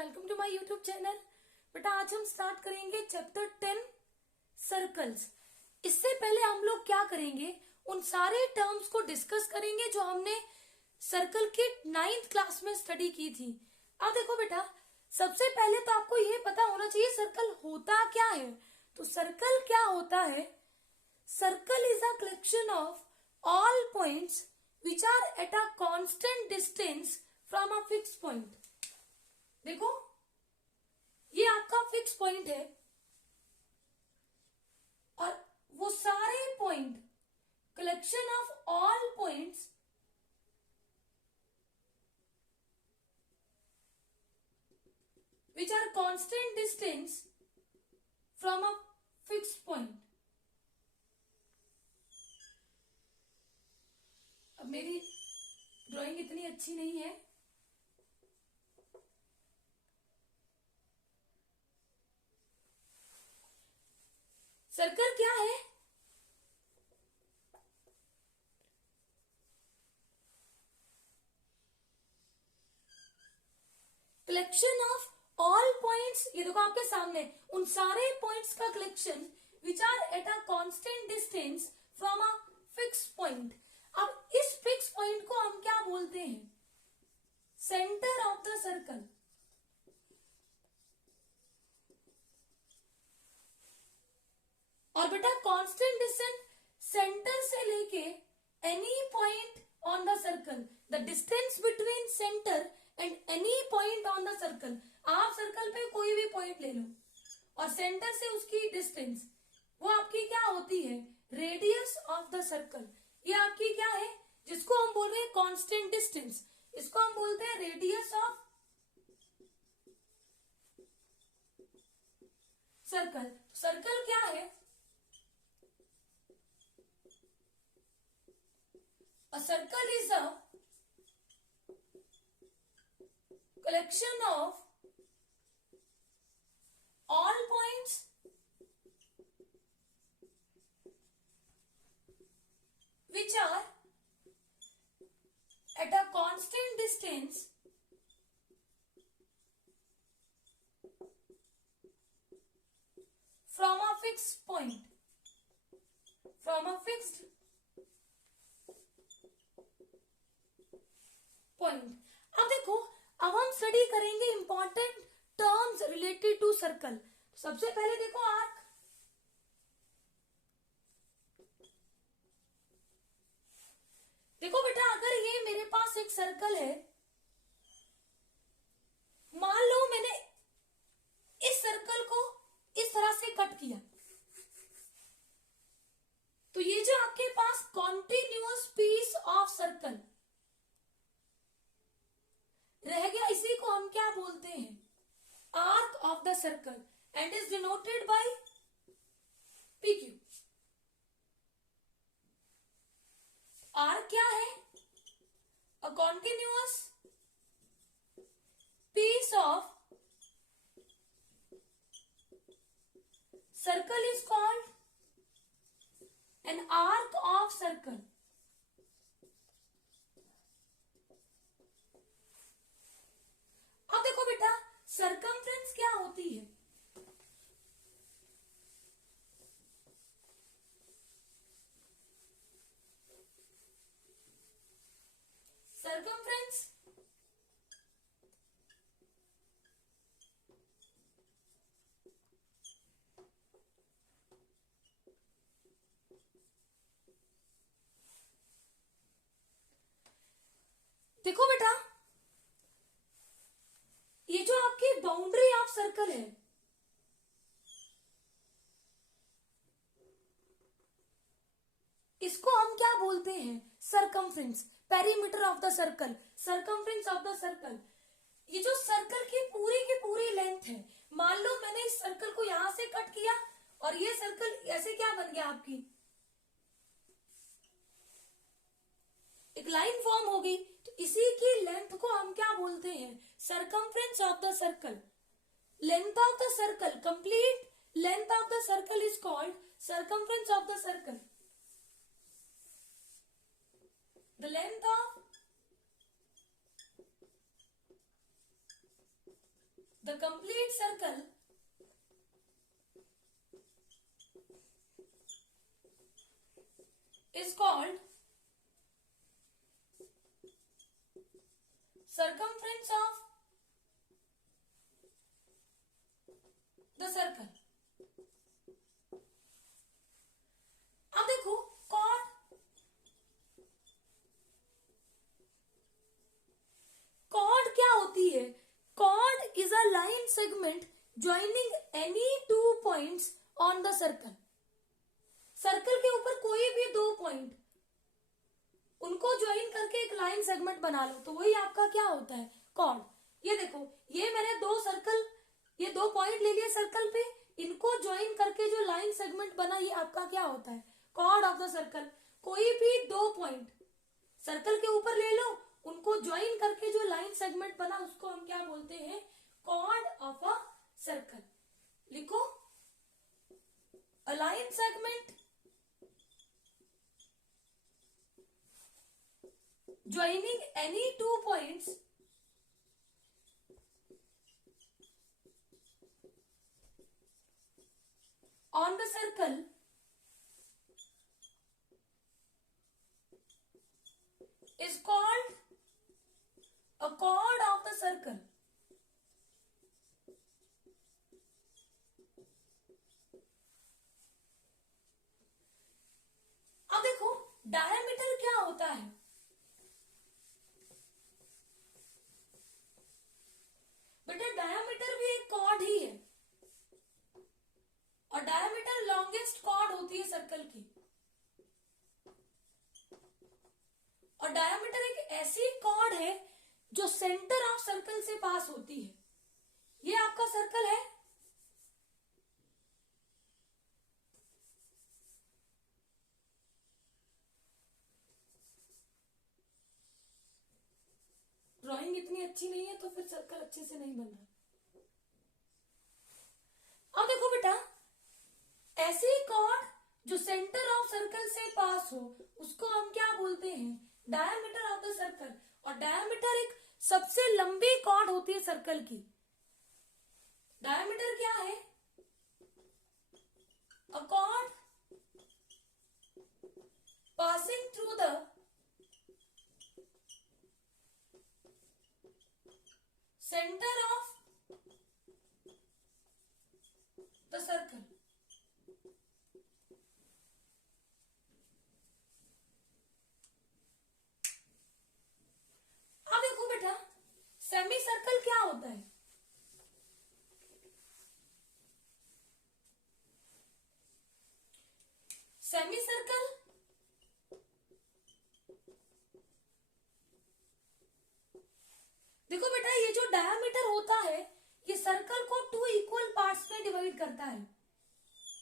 Welcome to my YouTube channel. बेटा आज हम स्टार्ट करेंगे चैप्टर 10 सर्कल्स। इससे पहले हम लोग क्या करेंगे, उन सारे टर्म्स को डिस्कस करेंगे जो हमने सर्कल की 9th क्लास में स्टडी की थी। अब देखो बेटा, सबसे पहले तो आपको ये पता होना चाहिए सर्कल होता क्या है। तो सर्कल क्या होता है? Circle is a collection of all points which are at a constant distance from a fix point. देखो ये आपका फिक्स पॉइंट है और वो सारे point, collection of all points which are constant distance from a fix point. अब मेरी drawing इतनी अच्छी नहीं है, सर्कल क्या है? कलेक्शन ऑफ ऑल पॉइंट्स, ये देखो आपके सामने उन सारे पॉइंट्स का collection which are at a constant distance from a fix point. अब इस फिक्स पॉइंट को हम क्या बोलते हैं? Centre of the circle. और बेटा कांस्टेंट डिस्टेंस सेंटर से लेके any point on the circle, the distance between centre and any point on the circle. आप सर्कल पे कोई भी पॉइंट ले लो और सेंटर से उसकी डिस्टेंस, वो आपकी क्या होती है? Radius of the circle. ये आपकी क्या है, जिसको हम बोल रहे हैं कांस्टेंट डिस्टेंस, इसको हम बोलते हैं रेडियस ऑफ सर्कल। सर्कल क्या है? A circle is a collection of all points which are at a constant distance from a fixed point, from a fixed point. अब देखो, अब हम स्टडी करेंगे important terms related to circle. सबसे पहले देखो आर्क। देखो बेटा, अगर ये मेरे पास एक सर्कल है, मान लो मैंने इस सर्कल को इस तरह से कट किया, तो ये जो आपके पास कॉन्टिन्यूअस पीस ऑफ सर्कल रह गया, इसी को हम क्या बोलते हैं? Arc of the circle, and is denoted by PQ। Arc क्या है? A continuous piece of circle is called an arc of circle. अब देखो बेटा, सरकमफ्रेंस क्या होती है? सरकमफ्रेंस देखो बेटा, ये जो आपकी बाउंड्री ऑफ सर्कल है, इसको हम क्या बोलते हैं? Circumference, perimeter of the circle, circumference of the circle. ये जो सर्कल की पूरी लेंथ है, मान लो मैंने इस सर्कल को यहां से कट किया और ये सर्कल ऐसे क्या बन गया, आपकी एक लाइन फॉर्म होगी, तो इसी की लेंथ को हम क्या बोलते हैं? Circumference of the circle. Length of the circle, complete length of the circle is called circumference of the circle. The length of the complete circle is called circumference of the circle. अब देखो chord क्या होती है? chord is a line segment joining any two points on the circle. Circle के ऊपर कोई भी दो पॉइंट उनको ज्वाइन करके एक लाइन सेगमेंट बना लो तो वही आपका क्या होता है? कॉर्ड. ये देखो, ये मैंने दो सर्कल, ये दो पॉइंट ले लिए सर्कल पे, इनको ज्वाइन करके जो लाइन सेगमेंट बना ये आपका क्या होता है? Chord of the circle. कोई भी दो पॉइंट सर्कल के ऊपर ले लो, उनको ज्वाइन करके जो लाइन सेगमेंट बना उसको हम क्या बोलते हैं? Chord of a circle. लिखो, a line segment joining any two points on the circle is called a chord of the circle. अब देखो, डायमीटर क्या होता है? बेटा डायमीटर भी एक कॉर्ड ही है और डायमीटर लॉन्गेस्ट कॉर्ड होती है सर्कल की. और डायमीटर एक ऐसी कॉर्ड है जो सेंटर ऑफ सर्कल से पास होती है. ये आपका सर्कल है. ड्राइंग इतनी अच्छी नहीं है तो फिर सर्कल अच्छे से नहीं बन रहा. अब देखो बेटा, ऐसी कॉर्ड जो सेंटर ऑफ सर्कल से पास हो उसको हम क्या बोलते हैं? Diameter of the circle. और डायमीटर एक सबसे लंबी कॉर्ड होती है सर्कल की. डायमीटर क्या है? अ cord passing through the center of the circle. अब देखो बेटा, सेमी सर्कल क्या होता है? सेमी सर्कल देखो बेटा, ये जो डायमीटर होता है ये सर्कल को टू इक्वल पार्ट्स में डिवाइड करता है.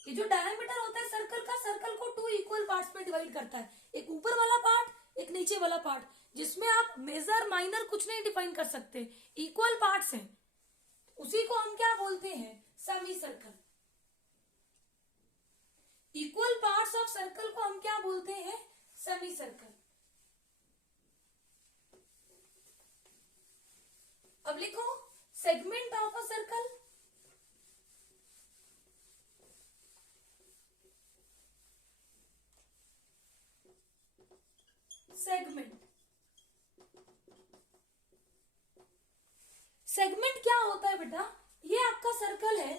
ये जो डायमीटर होता है सर्कल का, सर्कल को टू इक्वल पार्ट्स में डिवाइड करता है. एक ऊपर वाला पार्ट, एक नीचे वाला पार्ट, जिसमें आप मेजर माइनर कुछ नहीं डिफाइन कर सकते. इक्वल पार्ट्स हैं, उसी को हम क्या बोलते हैं? Semi circle. Equal parts of circle को हम क्या बोलते हैं? Semi circle. अब लिखो, segment of a circle. Segment. Segment क्या होता है बेटा? ये आपका सर्कल है,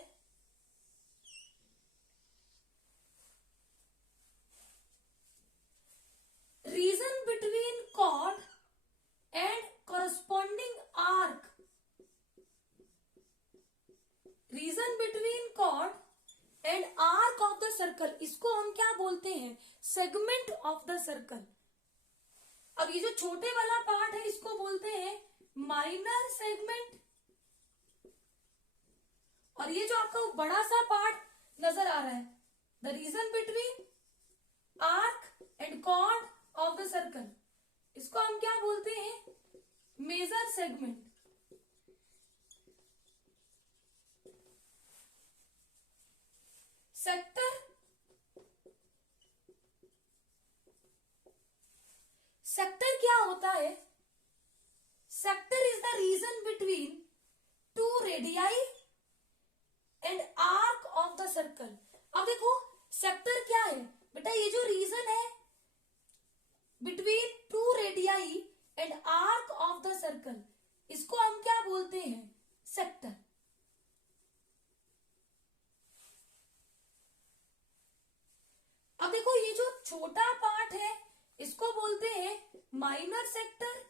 region between chord and corresponding arc. Region between chord and arc of the circle, इसको हम क्या बोलते हैं? Segment of the circle. अब ये जो छोटे वाला पार्ट है इसको बोलते हैं माइनर सेगमेंट. और ये जो आपका बड़ा सा पार्ट नजर आ रहा है, the region between arc and chord of the circle, इसको हम क्या बोलते हैं? Major segment. सेक्टर. सेक्टर क्या होता है? Sector is the reason between two radii and arc of the circle. अब देखो सेक्टर क्या है बेटा, ये जो रीजन है between two radii and arc of the circle, इसको हम क्या बोलते हैं, सेक्टर। अब देखो ये जो छोटा पार्ट है इसको बोलते हैं माइनर सेक्टर।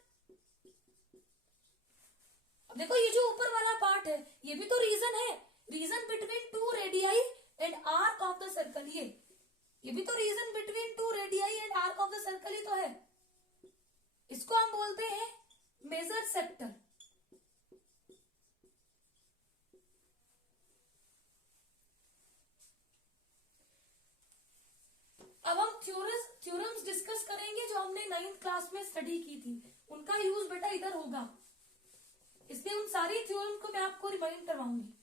अब देखो ये जो ऊपर वाला पार्ट है ये भी तो रीजन है, region between two radii and arc of the circle, ये भी तो region between two radii and arc of the circle ही तो है, इसको हम बोलते हैं मेजर सेक्टर। अब हम थ्योरम्स डिस्कस करेंगे जो हमने 9th क्लास में स्टडी की थी, उनका यूज बेटा इधर होगा, इसलिए उन सारी थ्योरम को मैं आपको रिमाइंड करवाऊंगी।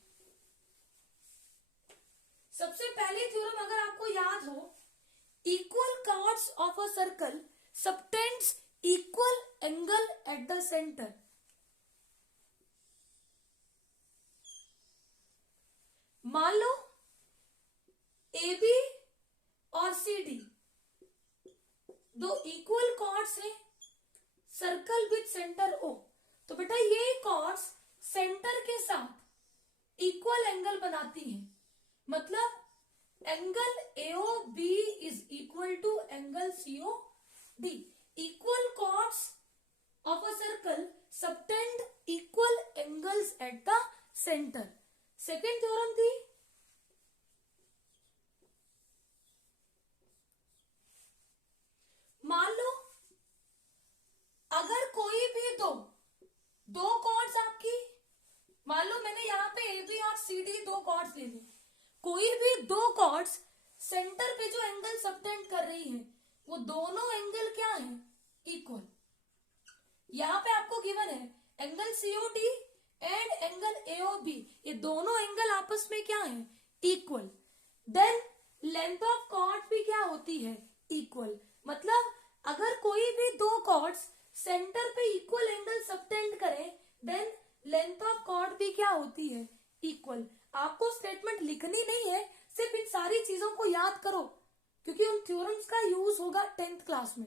सबसे पहली थ्योरम अगर आपको याद हो, equal chords of a circle subtends equal angle at the centre. मान लो AB और CD दो इक्वल कॉर्ड्स हैं, सर्कल विद सेंटर O, तो बेटा ये कॉर्ड्स सेंटर के साथ इक्वल एंगल बनाती हैं, मतलब angle AOB is equal to angle COD। Equal chords of a circle subtend equal angles at the center. Second theorem थी मान लो अगर कोई भी दो कॉर्ड्स आपकी, मान लो मैंने यहाँ पे AB और CD दो कॉर्ड्स ले ली, कोई भी दो कॉर्ड्स सेंटर पे जो एंगल सबटेंड कर रही है वो दोनों एंगल क्या है, इक्वल। यहाँ पे आपको गिवन है angle COD and angle AOB, ये दोनों एंगल आपस में क्या है, equal. Then length of chord भी क्या होती है, इक्वल। मतलब अगर कोई भी दो कॉर्ड्स सेंटर पे इक्वल एंगल सबटेंड करें देन लेंथ ऑफ कॉर्ड भी क्या होती है, इक्वल। आपको स्टेटमेंट लिखनी नहीं है, सिर्फ इन सारी चीजों को याद करो क्योंकि उन थ्योरम्स का यूज होगा 10th क्लास में।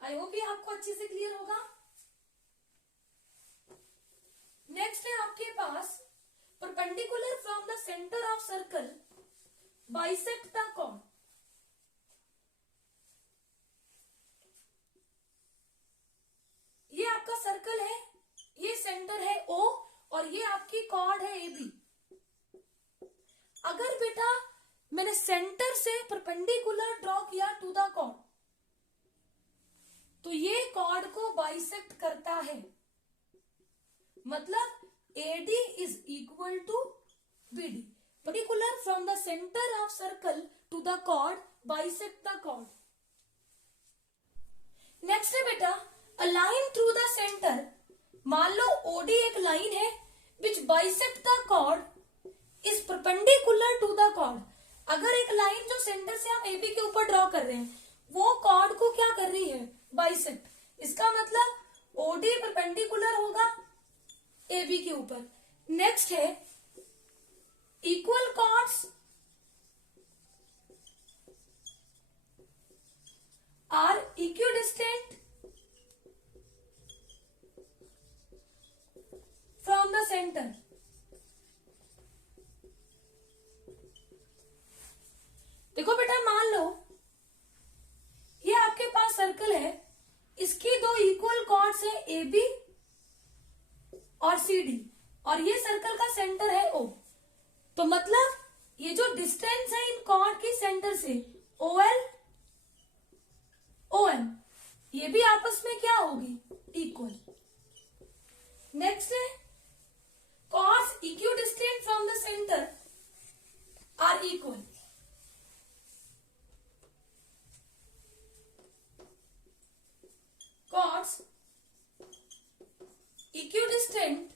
आई होप ये आपको अच्छे से क्लियर होगा। नेक्स्ट है आपके पास perpendicular from the centre of circle bisect the chord. ये आपका सर्कल है, ये सेंटर है O और ये आपकी कॉर्ड है AB। अगर बेटा मैंने सेंटर से परपेंडिकुलर ड्रॉ किया टू द कॉर्ड तो ये कॉर्ड को बाइसेक्ट करता है, मतलब AD is equal to BD। Perpendicular from the centre of circle to the chord bisect the chord. Next है बेटा a line through the centre. मान लो OD एक लाइन है which bisect the chord is perpendicular to the chord. अगर एक line जो centre से हम AB के ऊपर ड्रॉ कर रहे हैं वो कॉर्ड को क्या कर रही है, बाइसेक्ट, इसका मतलब OD परपेंडिकुलर होगा AB के ऊपर। नेक्स्ट है equal chords are equidistant from the center. देखो बेटा मान लो ये आपके पास सर्कल है, इसकी दो इक्वल कॉर्ड्स है AB और CD और ये सर्कल का सेंटर है O। तो मतलब ये जो डिस्टेंस है इन कॉर्ड की सेंटर से OL OM, ये भी आपस में क्या होगी, इक्वल। नेक्स्ट है chords equidistant from the center are equal। Chords equidistant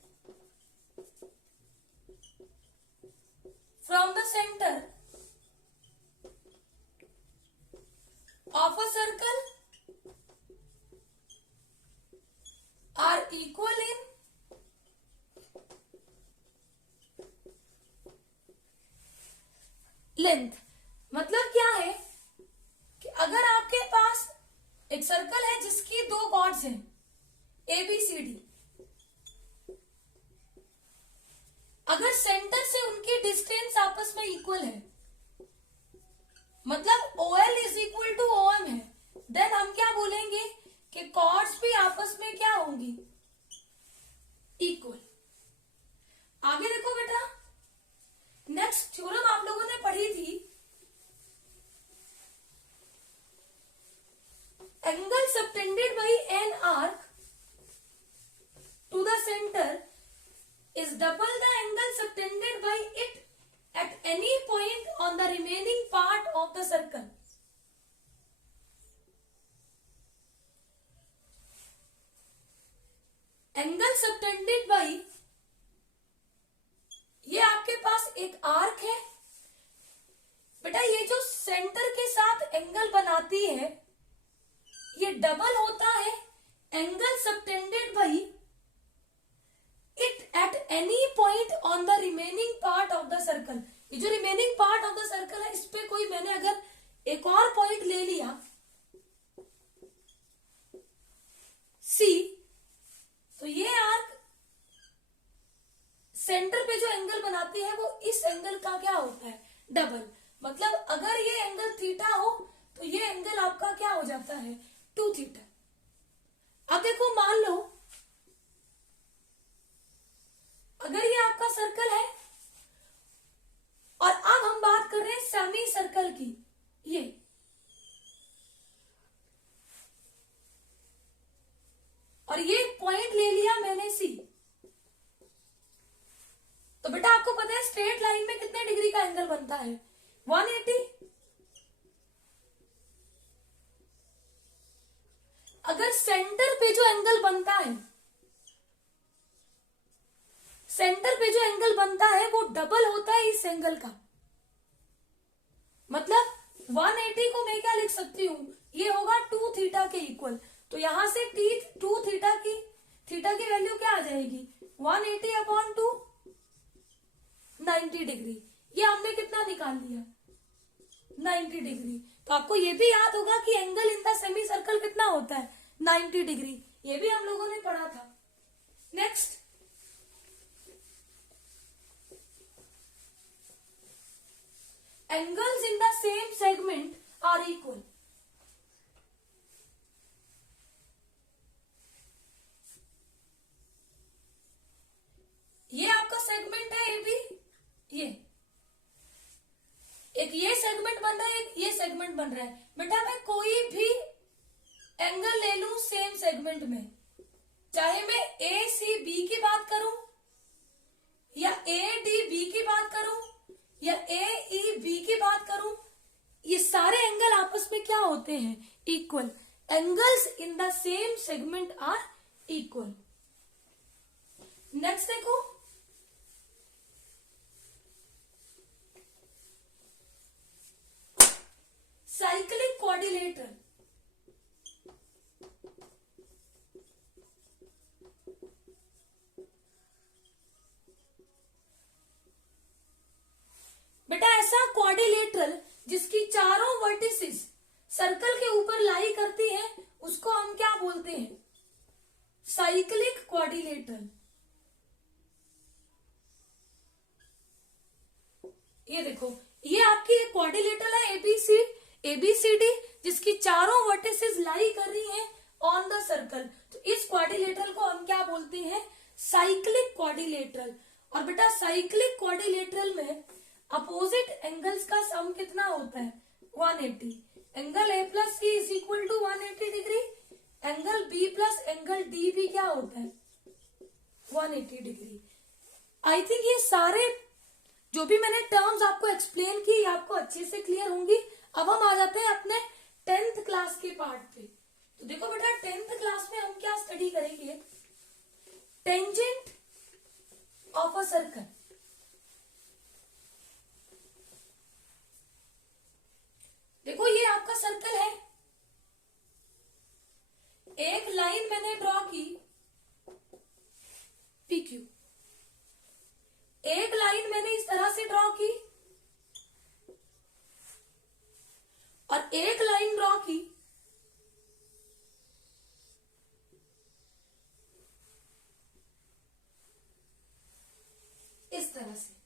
from the center of a circle are equal in length. मतलब क्या है कि अगर आपके पास एक सर्कल है जिसकी दो कॉर्ड्स हैं ABCD, अगर सेंटर से उनकी डिस्टेंस आपस में इक्वल है, मतलब OL is equal to OM है, देन हम क्या बोलेंगे कि कॉर्ड्स भी आपस में क्या होंगी, इक्वल। आगे देखो बेटा, नेक्स्ट थ्योरम आप लोगों ने पढ़ी थी, angle subtended by an arc to the center is double the angle subtended by it at any point on the remaining part of the circle. Angle subtended by, ये आपके पास एक आर्क है बेटा, ये जो सेंटर के साथ एंगल बनाती है ये डबल होता है angle subtended by it at any point on the remaining part of the circle. ये जो remaining part of the circle है, इस पे कोई मैंने अगर एक और पॉइंट ले लिया C, तो ये आर्क सेंटर पे जो एंगल बनाती है वो इस एंगल का क्या होता है, डबल। मतलब अगर ये एंगल थीटा हो तो ये एंगल आपका क्या हो जाता है, 2 थीटा। अब देखो, मान लो अगर ये आपका सर्कल है और अब हम बात कर रहे हैं सेमी सर्कल की, ये और ये पॉइंट ले लिया मैंने C, तो बेटा आपको पता है स्ट्रेट लाइन में कितने डिग्री का एंगल बनता है, 180। अगर सेंटर पे जो एंगल बनता है, सेंटर पे जो एंगल बनता है वो डबल होता है इस एंगल का, मतलब 180 को मैं क्या लिख सकती हूं, ये होगा 2 थीटा के इक्वल। तो यहां से 2 थीटा की वैल्यू क्या आ जाएगी, 180 अपॉन 2, 90 डिग्री। ये हमने कितना निकाल लिया, 90 डिग्री। तो आपको ये भी याद होगा कि angle in the semi circle कितना होता है, 90 डिग्री। ये भी हम लोगों ने पढ़ा था। Next, angles in the same segment are equal. ये आपका सेगमेंट है AB, ये एक ये सेगमेंट बन रहा है, एक ये सेगमेंट बन रहा है। बेटा मैं कोई भी एंगल ले लूं सेम सेगमेंट में, चाहे मैं ACB की बात करूं या ADB की बात करूं या AEB की बात करूं, ये सारे एंगल आपस में क्या होते हैं, equal. Angles in the same segment are equal. Next देखो, साइक्लिक क्वाड्रिलेटरल। बेटा ऐसा क्वाड्रिलेटरल जिसकी चारों वर्टिसेस सर्कल के ऊपर लाई करती हैं, उसको हम क्या बोलते हैं, साइक्लिक क्वाड्रिलेटरल। ये देखो, ये आपकी एक क्वाड्रिलेटरल है ABCD, जिसकी चारों वर्टिसेस लाई कर रही हैं ऑन द सर्कल। तो इस क्वाड्रिलेटरल को हम क्या बोलते हैं, साइक्लिक क्वाड्रिलेटरल। और बेटा साइक्लिक क्वाड्रिलेटरल में अपोजिट एंगल्स का सम कितना होता है, 180। Angle A plus C is equal to 180 degree, angle B plus angle D भी क्या होता है, 180 डिग्री। आई थिंक ये सारे जो भी मैंने टर्म्स आपको एक्सप्लेन की आपको अच्छे से क्लियर होंगी। अब हम आ जाते हैं अपने 10th क्लास के पार्ट पे। तो देखो बेटा 10th क्लास में हम क्या स्टडी करेंगे, टेंजेंट ऑफ अ सर्कल। देखो ये आपका सर्कल है, एक लाइन मैंने ड्रॉ की PQ, एक लाइन मैंने इस तरह से ड्रॉ की तरह से।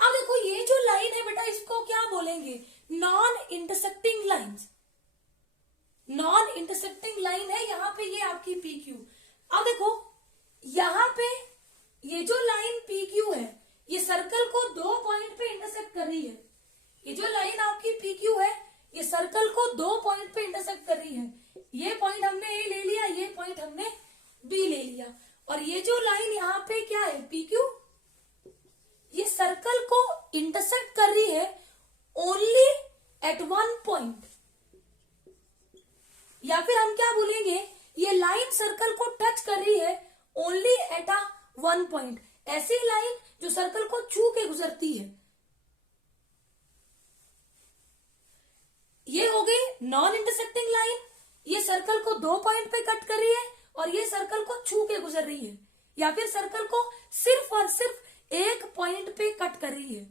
अब देखो ये जो लाइन है बेटा इसको क्या बोलेंगे, non intersecting lines. Non intersecting line है यहाँ पे, ये आपकी पी क्यू। अब देखो यहाँ पे ये जो लाइन पी क्यू है ये सर्कल को 2 पॉइंट पे इंटरसेक्ट कर रही है। ये जो लाइन आपकी पी क्यू है ये सर्कल को 2 पॉइंट पे इंटरसेक्ट कर रही है। ये पॉइंट हमने ए ले लिया, ये पॉइंट हमने बी ले लिया, और ये जो लाइन यहाँ पे क्या है पी क्यू, ये सर्कल को इंटरसेक्ट कर रही है ओनली एट 1 पॉइंट, या फिर हम क्या बोलेंगे, ये लाइन सर्कल को टच कर रही है ओनली एट अ 1 पॉइंट। ऐसी लाइन जो सर्कल को छू के गुजरती है, ये हो गई नॉन इंटरसेक्टिंग लाइन। ये सर्कल को 2 पॉइंट पे कट कर रही है और ये सर्कल को छू के गुजर रही है, या फिर सर्कल को सिर्फ और सिर्फ 1 पॉइंट पे कट कर रही है।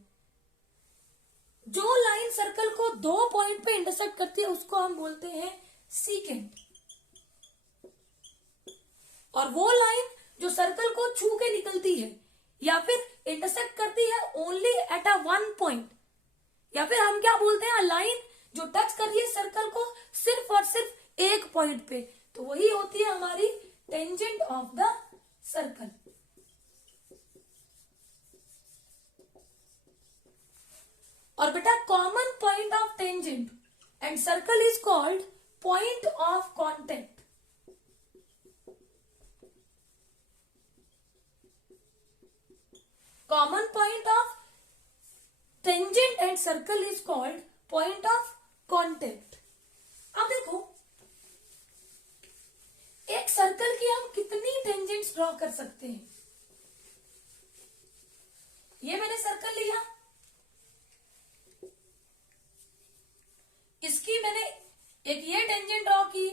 जो लाइन सर्कल को 2 पॉइंट पे इंटरसेक्ट करती है उसको हम बोलते हैं सीकेंट, और वो लाइन जो सर्कल को छू के निकलती है या फिर इंटरसेक्ट करती है ओनली एट अ 1 पॉइंट, या फिर हम क्या बोलते हैं, लाइन जो टच कर रही है सर्कल को सिर्फ और सिर्फ 1 पॉइंट पे, तो वही होती है हमारी टेंजेंट ऑफ द सर्कल। और बेटा common point of tangent and circle is called point of contact. Common point of tangent and circle is called point of contact. अब देखो एक सर्कल की हम कितनी टेंजेंट्स ड्रॉ कर सकते हैं। ये मैंने सर्कल लिया, इसकी मैंने एक ये टेंजेंट ड्रॉ की,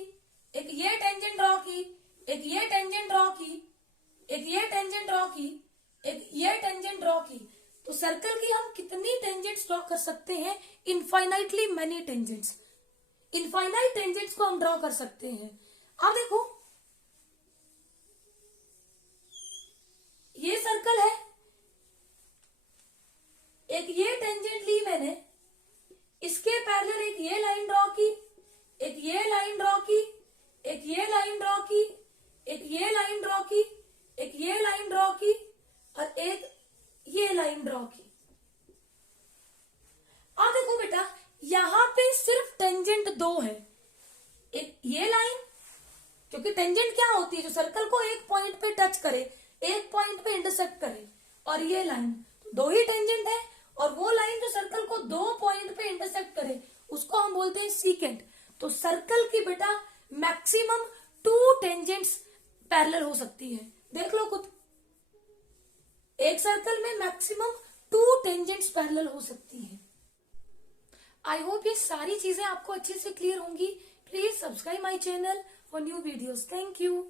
एक ये टेंजेंट ड्रॉ की, एक ये टेंजेंट ड्रॉ की, एक ये टेंजेंट ड्रॉ की, एक ये टेंजेंट ड्रॉ की। तो सर्कल की हम कितनी टेंजेंट्स ड्रॉ कर सकते हैं, infinitely many tangents. Infinite tangents को हम ड्रॉ कर सकते हैं। अब देखो ये सर्कल है, एक ये टेंजेंट ली मैंने, इसके पैरेलल एक ये लाइन ड्रॉ की, एक ये लाइन ड्रॉ की, एक ये लाइन ड्रॉ की, एक ये लाइन ड्रॉ की, एक ये लाइन ड्रॉ की, और एक ये लाइन ड्रॉ की। अब देखो बेटा यहां पे सिर्फ टेंजेंट 2 है, एक ये लाइन, क्योंकि टेंजेंट क्या होती है, जो सर्कल को 1 पॉइंट पे टच करे, 1 पॉइंट पे इंटरसेक्ट करे, और ये लाइन, तो 2 ही टेंजेंट है। और वो लाइन जो सर्कल को 2 पॉइंट पे इंटरसेक्ट करे उसको हम बोलते हैं सीकेंट। तो सर्कल की बेटा मैक्सिमम 2 टेंजेंट्स पैरेलल हो सकती है। देख लो खुद, एक सर्कल में मैक्सिमम 2 टेंजेंट्स पैरेलल हो सकती है। आई होप ये सारी चीजें आपको अच्छे से क्लियर होंगी। Please subscribe my channel for new videos. Thank you.